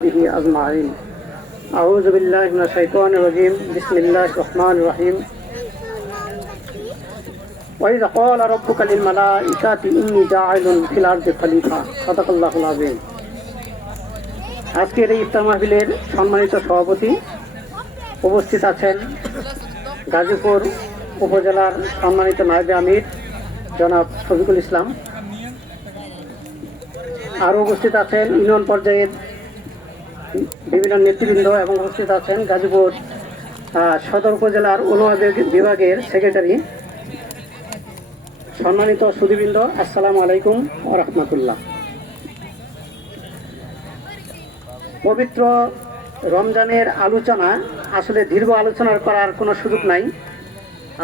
به أجمعين. أعوذ بالله من الشيطان الرجيم. بسم الله الرحمن الرحيم. وإذا قال ربك للملائكة إني جاعل في الأرض خليفة. صدق الله العظيم. আজকের এই ইফতার মাহফিলের সম্মানিত সভাপতি উপস্থিত আছেন গাজীপুর উপজেলার সম্মানিত নায়েবে আমির জনাব শফিকুল ইসলাম। আরও উপস্থিত আছেন ইউনিয়ন পর্যায়ের বিভিন্ন নেতৃবৃন্দ এবং উপস্থিত আছেন গাজীপুর সদর উপজেলার উলমা বিভাগের সেক্রেটারি। সম্মানিত সুধীবৃন্দ, আসসালামু আলাইকুম ওয়া রাহমাতুল্লাহ। পবিত্র রমজানের আলোচনা আসলে দীর্ঘ আলোচনা করার কোনো সুযোগ নাই।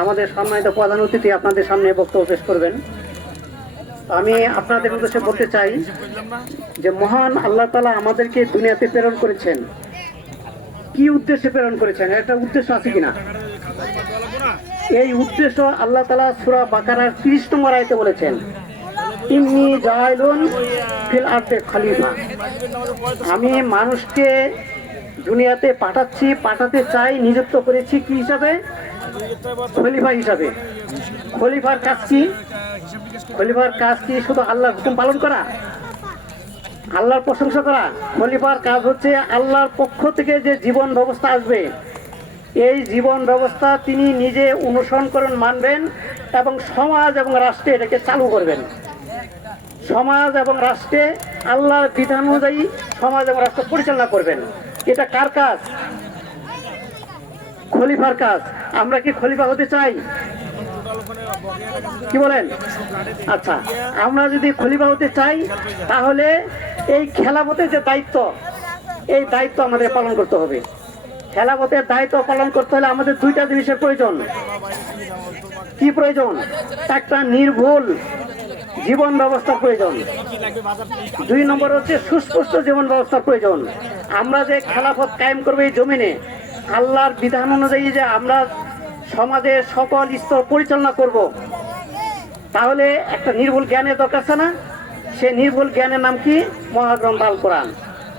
আমাদের সম্মানিত প্রধান অতিথি আপনাদের সামনে বক্তব্য পেশ করবেন। আমি আপনাদের উদ্দেশ্যে বলতে চাই যে মহান আল্লাহ তাআলা আমাদেরকে দুনিয়াতে প্রেরণ করেছেন। কি উদ্দেশ্যে প্রেরণ করেছেন? একটা উদ্দেশ্য আছে কিনা? এই উদ্দেশ্য আল্লাহ তাআলা সূরা বাকারার 30 নম্বর আয়াতে বলেছেন, ইন্নী জাইলুন ফিল আরদি খলিফা। আমি মানুষকে দুনিয়াতে পাঠাতে চাই, নিযুক্ত করেছি কি হিসাবে? খলিফা হিসাবে। খলিফার কাজ কি? খলিফার কাজ কি শুধু আল্লাহর হুকুম পালন করা, আল্লাহর প্রশংসা করা? খলিফার কাজ হচ্ছে আল্লাহর পক্ষ থেকে যে জীবন ব্যবস্থা আসবে, এই জীবন ব্যবস্থা তিনি নিজে অনুসরণ করেন, মানবেন এবং সমাজ এবং রাষ্ট্রে এটাকে চালু করবেন। সমাজ এবং রাষ্ট্রে আল্লাহর বিধান অনুযায়ী সমাজ এবং রাষ্ট্র পরিচালনা করবেন। এটা কার কাজ? খলিফার কাজ। আমরা কি খলিফা হতে চাই? কি বলেন? আচ্ছা, আমরা যদি খলিফা হতে চাই তাহলে এই খেলাফতের যে দায়িত্ব, এই দায়িত্ব আমাদের পালন করতে হবে। খেলাফতের দায়িত্ব পালন করতে হলে আমাদের দুইটা জিনিসের প্রয়োজন। কি প্রয়োজন? একটা নির্ভুল জীবন ব্যবস্থার প্রয়োজন, 2 নম্বর হচ্ছে সুস্পষ্ট জীবন ব্যবস্থার প্রয়োজন। আমরা যে খেলাফত কায়েম করবো এই জমিনে, আল্লাহর বিধান অনুযায়ী যে আমরা সমাজের সকল স্তর পরিচালনা করব, তাহলে একটা নির্ভুল জ্ঞানের দরকার আছে না? সে নির্ভুল জ্ঞানের নাম কি? মহাগ্রন্থ আল কোরআন।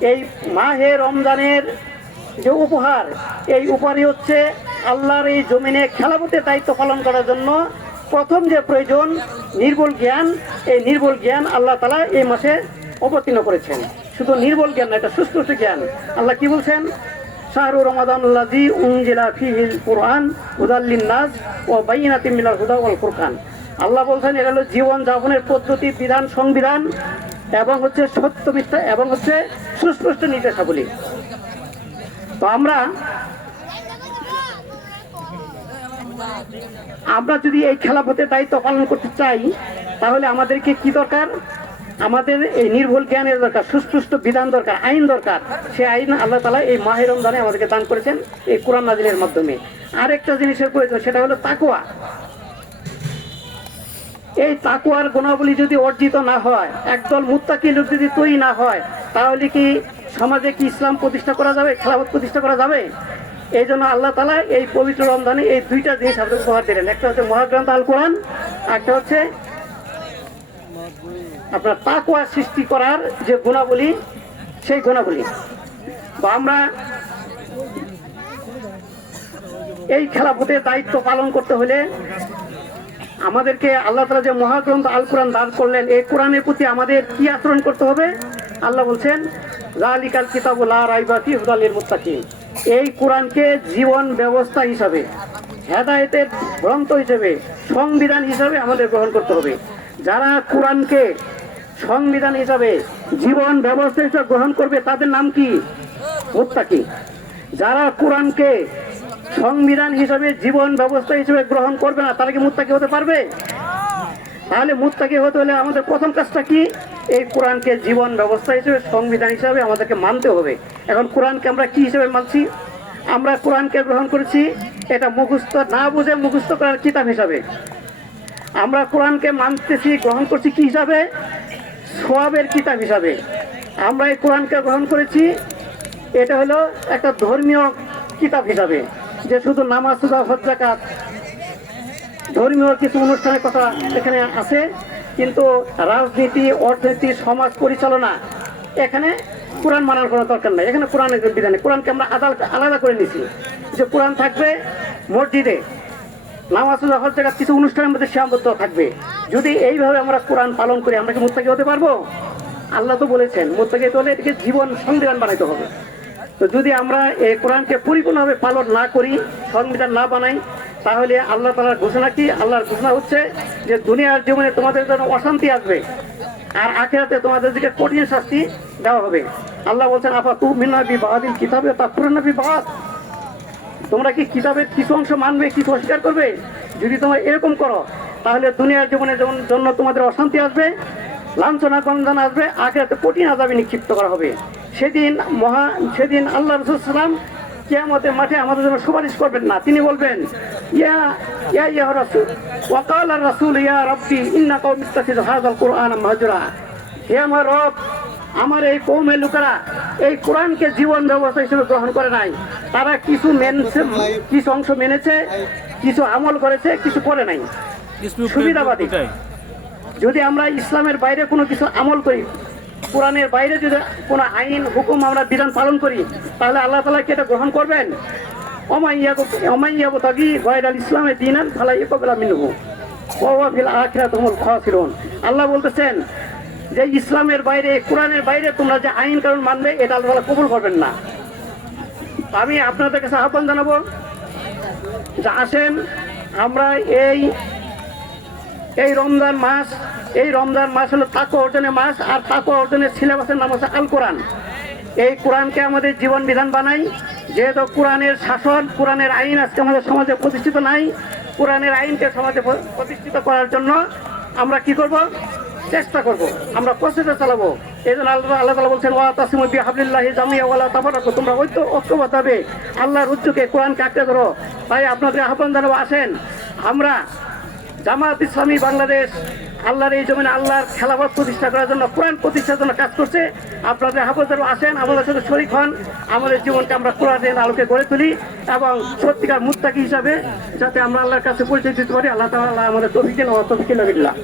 এই মাহে রমজানের যে উপহার, এই উপহারই হচ্ছে আল্লাহর এই জমিনে খেলাফতের দায়িত্ব পালন করার জন্য প্রথম যে প্রয়োজন নির্ভুল জ্ঞান। এই নির্ভুল জ্ঞান আল্লাহ তাআলা এই মাসে অবতীর্ণ করেছেন। শুধু নির্ভুল জ্ঞান না, এটা সুস্পষ্ট জ্ঞান। আল্লাহ কি বলছেন? শাহরু রমাদানুল্লাযী উনজিলা ফীহিল কুরআন হুদাল লিন-নাস ওয়া বাইয়িনাতিন মিনাল হুদা ওয়াল ফুরকান। আল্লাহ বলছেন এটা হলো জীবন যাপনের পদ্ধতি, বিধান, সংবিধান এবং হচ্ছে সত্য মিথ্যা এবং হচ্ছে সুস্পষ্ট নির্দেশাবলী। তো আমরা যদি এই খেলাফতের দায়িত্ব পালন করতে চাই তাহলে আমাদেরকে কি দরকার? আমাদের এই নির্ভুল জ্ঞানের দরকার, সুস্পষ্ট বিধান দরকার, আইন দরকার। সেই আইন আল্লাহ তাআলা এই মাহে রমজানে আমাদেরকে দান করেছেন এই কোরআন নাযিলের মাধ্যমে। আরেকটা জিনিসের প্রয়োজন, সেটা হলো তাকওয়া। এই তাকওয়ার গুণাবলী যদি অর্জিত না হয়, একদল মুত্তাকি লোক যদি তৈরি না হয়, তাহলে কি সমাজে কি ইসলাম প্রতিষ্ঠা করা যাবে? খেলাফত প্রতিষ্ঠা করা যাবে? এই জন্য আল্লাহ তাআলা এই পবিত্র রমজানে এই দুইটা জিনিস আমাদের উপহার দিলেন। একটা হচ্ছে মহাগ্রন্থ আল কোরআন, একটা হচ্ছে আপনার তাকওয়া সৃষ্টি করার যে গুণাবলী, সেই গুণাবলী। তো আমরা এই খেলাফতের দায়িত্ব পালন করতে হলে আমাদেরকে আল্লাহ তাআলা যে মহাগ্রন্থ আল কোরআন দান করলেন, এই কোরআনের প্রতি আমাদের কি আচরণ করতে হবে? আল্লাহ বলছেন, যালিকাল কিতাবু লা রাইবা ফীহি হুদাল লিল মুত্তাকিন। এই কোরআনকে জীবন ব্যবস্থা হিসাবে, হেদায়েতের গ্রন্থ হিসেবে, সংবিধান হিসাবে আমাদের গ্রহণ করতে হবে। যারা কোরআনকে সংবিধান হিসাবে, জীবন ব্যবস্থা হিসাবে গ্রহণ করবে তাদের নাম কি? মুত্তাকি। যারা কোরআনকে সংবিধান হিসাবে, জীবন ব্যবস্থা হিসেবে গ্রহণ করবে না, তারা কি মুত্তাকি হতে পারবে? তাহলে মুত্তাকি হতে হলে আমাদের প্রথম কাজটা কি? এই কোরআনকে জীবন ব্যবস্থা হিসেবে, সংবিধান হিসাবে আমাদেরকে মানতে হবে। এখন কোরআনকে আমরা কি হিসেবে মানছি? আমরা কোরআনকে গ্রহণ করেছি এটা মুখস্থ না বুঝে মুখস্থ করার কিতাব হিসাবে। আমরা কোরআনকে মানতেছি, গ্রহণ করছি কি হিসাবে? সওয়াবের কিতাব হিসাবে। আমরা এই কোরআনকে গ্রহণ করেছি এটা হলো একটা ধর্মীয় কিতাব হিসাবে, যে শুধু নামাজ, রোজা, হজ, যাকাত, ধর্মীয় কিছু অনুষ্ঠানের কথা এখানে আছে, কিন্তু রাজনীতি, অর্থনীতি, সমাজ পরিচালনা এখানে কোরআন মানার কোনো দরকার নাই। এখানে কোরআনের বিধান নেই। কোরআনকে আমরা আলাদা করে নিছি, যে কোরআন থাকবে মসজিদে, নামাজ হজ জায়গা কিছু অনুষ্ঠানের মধ্যে সীমাবদ্ধ থাকবে। যদি এইভাবে আমরা কোরআন পালন করি, আমরা কি মুত্তাকি হতে পারবো? আল্লাহ তো বলেছেন মুত্তাকি হলে এটাকে জীবন সংবিধান বানাইতে হবে। তো যদি আমরা এই কোরআনকে পরিপূর্ণভাবে পালন না করি, সংবিধান না বানাই, তাহলে আল্লাহ তাআলার ঘোষণা কি? আল্লাহর ঘোষণা হচ্ছে যে দুনিয়ার জীবনে তোমাদের জন্য অশান্তি আসবে, আর আখিরাতে তোমাদেরকে কঠিন শাস্তি দেওয়া হবে। আল্লাহ বলছেন আফা তুমিনুনা বিবাদিল কিতাবে তাকফুরুনা বিবাদ, তোমরা কি কিতাবের কিছু অংশ মানবে, কিছু অস্বীকার করবে? যদি তোমরা এরকম করো, তাহলে দুনিয়ার জীবনের জন্য তোমাদের অশান্তি আসবে, লাঞ্ছনা গঞ্জনা আসবে, আখিরাতে কঠিন আযাবে নিক্ষিপ্ত করা হবে। সেদিন আল্লাহ রাসূল সাল্লাল্লাহু আলাইহি ওয়াসাল্লাম কিয়ামতের মাঠে আমাদের জন্য সুপারিশ করবেন না। তিনি বলবেন ইয়া রাসূল ওয়া ক্বালা রাসূল ইয়া রাব্বি ইন্না কওমি ইত্তাখিযু হাযাল কুরআনা মাহজুরা, হে আমার রব, আমার এই কওমের লোকেরা এই কোরআনকে জীবন ব্যবস্থা হিসেবে গ্রহণ করে নাই। তারা কিছু অংশ মেনেছে, কিছু আমল করেছে, কিছু করে নাই, সুবিধাবাদী। যদি আমরা ইসলামের বাইরে কোনো কিছু আমল করি, কোরআনের বাইরে যদি কোনো আইন হুকুম আমরা বিধান পালন করি, তাহলে আল্লাহ তাআলা কি এটা গ্রহণ করবেন? ওমাইয়াবতাগি গায়রাল ইসলামে দীনান ফালা ইয়াকবালু মিনহু ওয়া হুয়া ফিল আখিরাতি হুমুল খাসিরুন। আল্লাহ বলতেছেন যে ইসলামের বাইরে, কোরআনের বাইরে তোমরা যে আইন কানুন মানবে, এটা আল্লাহ তাআলা কবুল করবেন না। আমি আপনাদের কাছে আহ্বান জানাবো যে আসেন আমরা এই রমজান মাস হলো তাকওয়া অর্জনের মাস, আর তাকওয়া অর্জনের সিলেবাসের নাম হচ্ছে আল কোরআন। এই কোরআনকে আমাদের জীবন বিধান বানাই। যেহেতু কোরআনের শাসন, কোরআনের আইন আজকে আমাদের সমাজে প্রতিষ্ঠিত নাই, কোরআনের আইনকে সমাজে প্রতিষ্ঠিত করার জন্য আমরা কি করব? চেষ্টা করব, আমরা প্রচেষ্টা চালাবো। এই জন্য আল্লাহ তাআলা বলছেন ওয়াতাসিমু বিহাবলিল্লাহি জামিআ ওয়া লা তাফাররাকু, তোমরা ঐক্যবদ্ধভাবে আল্লাহর রজ্জুকে, কোরআনকে আঁকড়ে ধরো। তাই আপনাদের আহ্বান জানাবো, আসেন আমরা জামাত ইসলামী বাংলাদেশ আল্লাহর এই জমিনে আল্লাহর খেলাফত প্রতিষ্ঠা করার জন্য, কোরআন প্রতিষ্ঠার জন্য কাজ করছে। আপনাদের আহ্বান জানাবো, আসেন আমাদের সাথে শরীক হন, আমাদের জীবনকে আমরা কোরআনের আলোকে গড়ে তুলি এবং সত্যিকার মুত্তাকি হিসাবে যাতে আমরা আল্লাহর কাছে পরিচয় দিতে পারি। আল্লাহ তাআলা আমাদের তৌফিক দেন ওয়া তাওফিক বিল্লাহ।